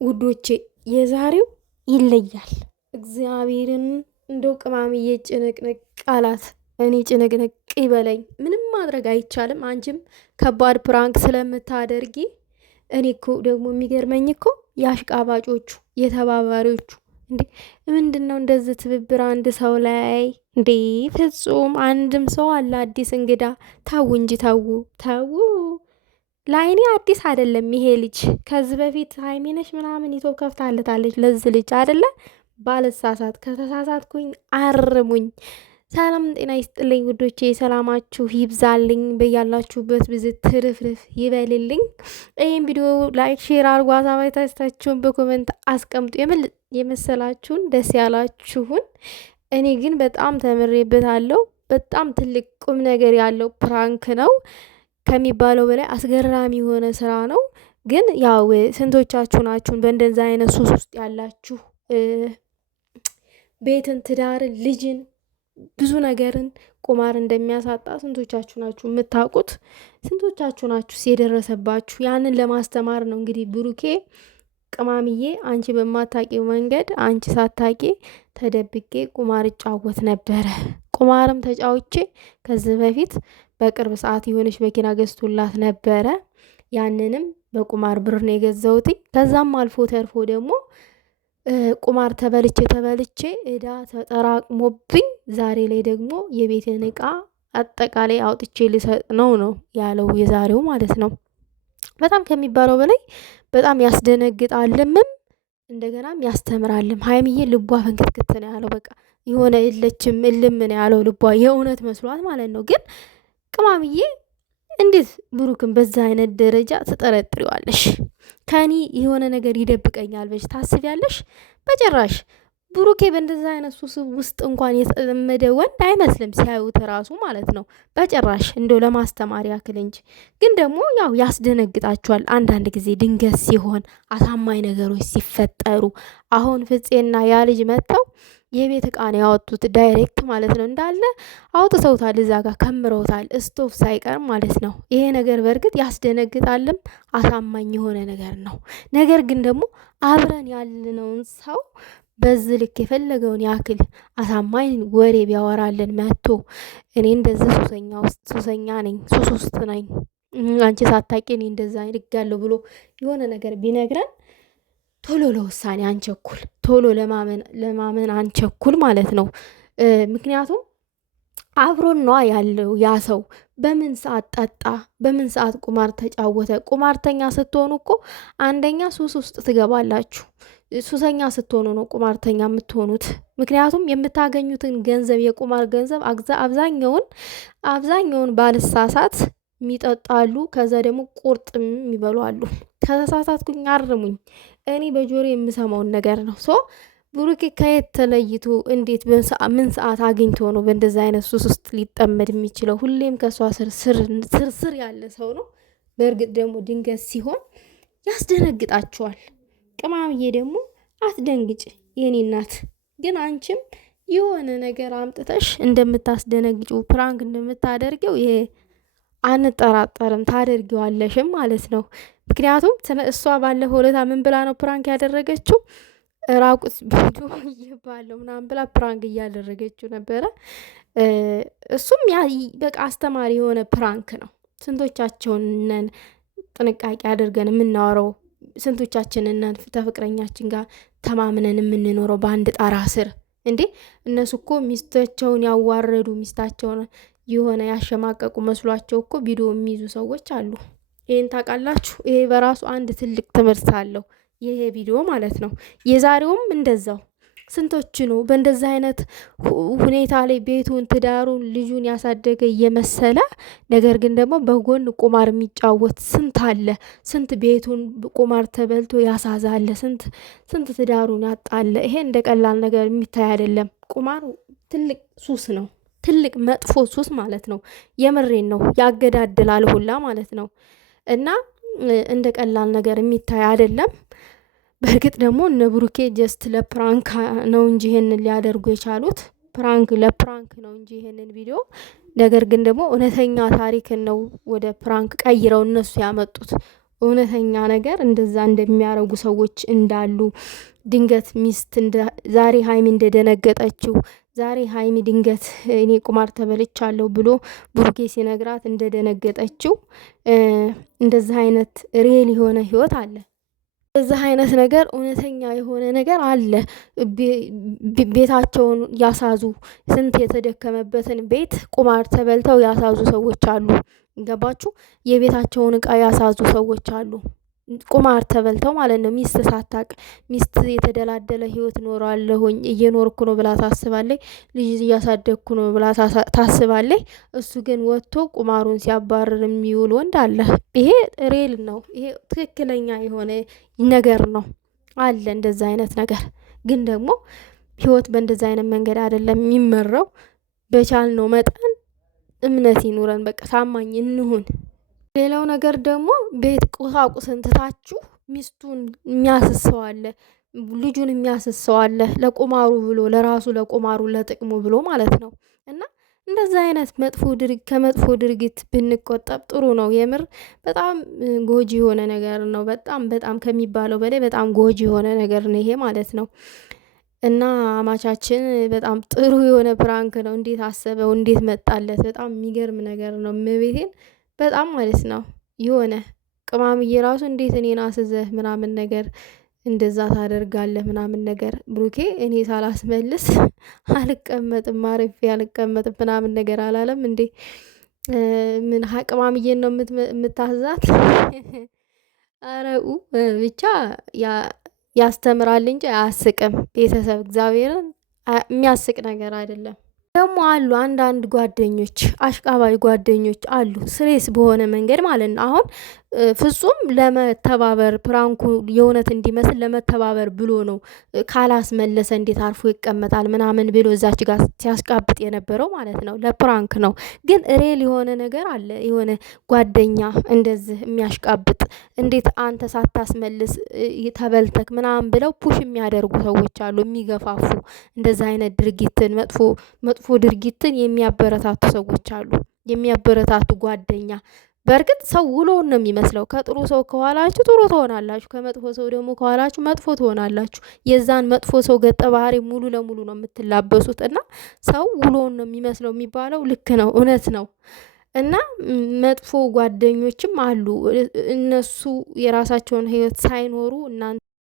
ውዶቼ የዛሬው ይለያል። እግዚአብሔርን እንደው ቅማምዬ ጭንቅንቅ ቃላት እኔ ጭንቅንቅ ይበለኝ። ምንም ማድረግ አይቻልም። አንቺም ከባድ ፕራንክ ስለምታደርጊ እኔ እኮ ደግሞ የሚገርመኝ እኮ የአሽቃባጮቹ የተባባሪዎቹ እንዴ ምንድን ነው እንደዚህ ትብብር አንድ ሰው ላይ እንዴ? ፍጹም አንድም ሰው አለ አዲስ እንግዳ። ታው እንጂ ታው ታው ላይኔ አዲስ አይደለም ይሄ ልጅ። ከዚህ በፊት ሃይሜነሽ ምናምን ይቶ ከፍታለታለች ለዚህ ልጅ አይደለ? ባልሳሳት ከተሳሳትኩኝ አርሙኝ። ሰላም ጤና ይስጥልኝ ውዶቼ፣ ሰላማችሁ ይብዛልኝ በያላችሁበት ብዝት ትርፍርፍ ይበልልኝ። ይህም ቪዲዮ ላይክ፣ ሼር አድርጉ። ሀሳብ አስተያየታችሁን በኮሜንት አስቀምጡ። የመሰላችሁን ደስ ያላችሁን። እኔ ግን በጣም ተምሬበታለሁ። በጣም ትልቅ ቁም ነገር ያለው ፕራንክ ነው። ከሚባለው በላይ አስገራሚ የሆነ ስራ ነው። ግን ያው ስንቶቻችሁ ናችሁን በእንደዛ አይነት ሱስ ውስጥ ያላችሁ? ቤትን፣ ትዳርን፣ ልጅን፣ ብዙ ነገርን ቁማር እንደሚያሳጣ ስንቶቻችሁ ናችሁ የምታውቁት? ስንቶቻችሁ ናችሁ የደረሰባችሁ? ያንን ለማስተማር ነው እንግዲህ ብሩኬ ቅማምዬ አንቺ በማታቂው መንገድ አንቺ ሳታቂ ተደብቄ ቁማር እጫወት ነበረ። ቁማርም ተጫውቼ ከዚህ በፊት በቅርብ ሰዓት የሆነች መኪና ገዝቶላት ነበረ። ያንንም በቁማር ብር ነው የገዛውትኝ። ከዛም አልፎ ተርፎ ደግሞ ቁማር ተበልቼ እዳ ተጠራቅሞብኝ ዛሬ ላይ ደግሞ የቤትን እቃ አጠቃላይ አውጥቼ ልሰጥ ነው ያለው የዛሬው ማለት ነው። በጣም ከሚባለው በላይ በጣም ያስደነግጣልምም እንደገናም ያስተምራልም። ሀይሚዬ ልቧ ፈንክትክት ነው ያለው። በቃ የሆነ የለችም እልም ነው ያለው ልቧ የእውነት መስሏት ማለት ነው። ግን ቅማምዬ እንዴት ብሩክን በዛ አይነት ደረጃ ትጠረጥሪዋለሽ? ከኒ የሆነ ነገር ይደብቀኛል ብለሽ ታስቢያለሽ? በጭራሽ። ብሩኬ በእንደዛ አይነት ሱስ ውስጥ እንኳን የተጠመደ ወንድ አይመስልም ሲያዩት ራሱ ማለት ነው። በጭራሽ እንደው ለማስተማር ያክል እንጂ። ግን ደግሞ ያው ያስደነግጣቸዋል አንዳንድ ጊዜ ድንገት ሲሆን አሳማኝ ነገሮች ሲፈጠሩ። አሁን ፍፄና ያ ልጅ መጥተው የቤት እቃ ነው ያወጡት ዳይሬክት ማለት ነው። እንዳለ አውጥተውታል፣ እዛ ጋር ከምረውታል፣ ስቶፍ ሳይቀር ማለት ነው። ይሄ ነገር በእርግጥ ያስደነግጣልም አሳማኝ የሆነ ነገር ነው። ነገር ግን ደግሞ አብረን ያልነውን ሰው በዚህ ልክ የፈለገውን ያክል አሳማኝ ወሬ ቢያወራልን መጥቶ እኔ እንደዚህ ሱሰኛ ነኝ፣ ሱስ ውስጥ ነኝ፣ አንቺ ሳታቂ እኔ እንደዛ ይልጋለሁ ብሎ የሆነ ነገር ቢነግረን ቶሎ ለውሳኔ አንቸኩል፣ ቶሎ ለማመን አንቸኩል ማለት ነው። ምክንያቱም አብሮን ነዋ ያለው ያ ሰው። በምን ሰዓት ጠጣ? በምን ሰዓት ቁማር ተጫወተ? ቁማርተኛ ስትሆኑ እኮ አንደኛ ሱስ ውስጥ ትገባላችሁ። ሱሰኛ ስትሆኑ ነው ቁማርተኛ የምትሆኑት። ምክንያቱም የምታገኙትን ገንዘብ የቁማር ገንዘብ አብዛኛውን ባልሳሳት የሚጠጣሉ፣ ከዛ ደግሞ ቁርጥም የሚበሉ አሉ። ከተሳሳትኩኝ አርሙኝ። እኔ በጆሮ የምሰማውን ነገር ነው። ብሩኬ ከየት ተለይቶ እንዴት ምን ሰዓት አግኝቶ ነው በእንደዛ አይነት ሱስ ውስጥ ሊጠመድ የሚችለው? ሁሌም ከእሷ ስር ያለ ሰው ነው። በእርግጥ ደግሞ ድንገት ሲሆን ያስደነግጣቸዋል። ቅማምዬ ደግሞ አትደንግጭ የኔ እናት። ግን አንቺም የሆነ ነገር አምጥተሽ እንደምታስደነግጩ ፕራንክ እንደምታደርገው ይሄ አንጠራጠርም፣ ታደርጊዋለሽም ማለት ነው። ምክንያቱም እሷ ባለፈው ዕለት ምን ብላ ነው ፕራንክ ያደረገችው? ራቁት ቪዲዮ እየባለው ምናምን ብላ ፕራንክ እያደረገችው ነበረ። እሱም በቃ አስተማሪ የሆነ ፕራንክ ነው። ስንቶቻቸውን ነን ጥንቃቄ አድርገን የምናወራው? ስንቶቻችንን ነን ተፍቅረኛችን ጋር ተማምነን የምንኖረው በአንድ ጣራ ስር? እንዴ እነሱ እኮ ሚስታቸውን ያዋረዱ፣ ሚስታቸውን የሆነ ያሸማቀቁ መስሏቸው እኮ ቪዲዮ የሚይዙ ሰዎች አሉ። ይሄን ታውቃላችሁ? ይሄ በራሱ አንድ ትልቅ ትምህርት አለው ይሄ ቪዲዮ ማለት ነው። የዛሬውም እንደዛው። ስንቶች ነው በእንደዛ አይነት ሁኔታ ላይ ቤቱን፣ ትዳሩን፣ ልጁን ያሳደገ እየመሰለ ነገር ግን ደግሞ በጎን ቁማር የሚጫወት ስንት አለ። ስንት ቤቱን ቁማር ተበልቶ ያሳዛለ፣ ስንት ትዳሩን ያጣለ። ይሄ እንደ ቀላል ነገር የሚታይ አይደለም። ቁማር ትልቅ ሱስ ነው። ትልቅ መጥፎ ሱስ ማለት ነው። የምሬን ነው። ያገዳድላል ሁላ ማለት ነው። እና እንደ ቀላል ነገር የሚታይ አይደለም። በእርግጥ ደግሞ እነ ብሩኬ ጀስት ለፕራንክ ነው እንጂ ይሄንን ሊያደርጉ የቻሉት ለፕራንክ ነው እንጂ ይሄንን ቪዲዮ። ነገር ግን ደግሞ እውነተኛ ታሪክን ነው ወደ ፕራንክ ቀይረው እነሱ ያመጡት። እውነተኛ ነገር እንደዛ እንደሚያረጉ ሰዎች እንዳሉ ድንገት ሚስት ዛሬ ሀይሚ እንደደነገጠችው ዛሬ ሀይሚ ድንገት እኔ ቁማር ተበልቻለሁ ብሎ ብሩኬ ሲነግራት እንደደነገጠችው እንደዚህ አይነት ሪል የሆነ ህይወት አለ። እንደዚህ አይነት ነገር እውነተኛ የሆነ ነገር አለ። ቤታቸውን ያሳዙ ስንት የተደከመበትን ቤት ቁማር ተበልተው ያሳዙ ሰዎች አሉ። ገባችሁ? የቤታቸውን እቃ ያሳዙ ሰዎች አሉ። ቁማር ተበልተው ማለት ነው። ሚስት ሳታቅ ሚስት የተደላደለ ህይወት ኖራለሁኝ እየኖርኩ ነው ብላ ታስባለች። ልጅ እያሳደግኩ ነው ብላ ታስባለች። እሱ ግን ወጥቶ ቁማሩን ሲያባርር የሚውል ወንድ አለ። ይሄ ሬል ነው። ይሄ ትክክለኛ የሆነ ነገር ነው አለ እንደዛ አይነት ነገር። ግን ደግሞ ህይወት በእንደዛ አይነት መንገድ አይደለም የሚመራው። በቻልነው መጠን እምነት ይኑረን። በቃ ታማኝ እንሁን። ሌላው ነገር ደግሞ ቤት ቁሳቁስን ትታችሁ ሚስቱን የሚያስሰው አለ፣ ልጁን የሚያስሰው አለ፣ ለቁማሩ ብሎ ለራሱ ለቁማሩ ለጥቅሙ ብሎ ማለት ነው። እና እንደዛ አይነት ከመጥፎ ድርጊት ብንቆጠብ ጥሩ ነው። የምር በጣም ጎጂ የሆነ ነገር ነው። በጣም ከሚባለው በላይ በጣም ጎጂ የሆነ ነገር ነው ይሄ ማለት ነው። እና አማቻችን በጣም ጥሩ የሆነ ፕራንክ ነው። እንዴት አሰበው? እንዴት መጣለት? በጣም የሚገርም ነገር ነው። እመቤቴን በጣም ማለት ነው። የሆነ ቅማምዬ ራሱ እንዴት እኔን አስዘህ ምናምን ነገር እንደዛ ታደርጋለህ ምናምን ነገር። ብሩኬ እኔ ሳላስመልስ አልቀመጥም አርፌ አልቀመጥም ምናምን ነገር አላለም እንዴ? ምን ቅማምዬን ነው የምታዛት? አረኡ ብቻ ያስተምራል እንጂ አያስቅም። ቤተሰብ እግዚአብሔርን የሚያስቅ ነገር አይደለም። ደግሞ አሉ አንዳንድ ጓደኞች አሽቃባይ ጓደኞች አሉ፣ ስሬስ በሆነ መንገድ ማለት ነው። አሁን ፍጹም ለመተባበር ፕራንኩ የእውነት እንዲመስል ለመተባበር ብሎ ነው ካላስመለሰ እንዴት አርፎ ይቀመጣል ምናምን ብሎ እዛች ጋር ሲያስቃብጥ የነበረው ማለት ነው። ለፕራንክ ነው። ግን ሬል የሆነ ነገር አለ። የሆነ ጓደኛ እንደዚህ የሚያሽቃብጥ እንዴት አንተ ሳታስመልስ ተበልተክ ምናምን ብለው ፑሽ የሚያደርጉ ሰዎች አሉ፣ የሚገፋፉ እንደዚህ አይነት ድርጊትን መጥፎ ድርጊትን የሚያበረታቱ ሰዎች አሉ። የሚያበረታቱ ጓደኛ። በእርግጥ ሰው ውሎውን ነው የሚመስለው። ከጥሩ ሰው ከኋላችሁ ጥሩ ትሆናላችሁ፣ ከመጥፎ ሰው ደግሞ ከኋላችሁ መጥፎ ትሆናላችሁ። የዛን መጥፎ ሰው ገጸ ባህሪ ሙሉ ለሙሉ ነው የምትላበሱት። እና ሰው ውሎውን ነው የሚመስለው የሚባለው ልክ ነው፣ እውነት ነው። እና መጥፎ ጓደኞችም አሉ። እነሱ የራሳቸውን ህይወት ሳይኖሩ እናንተ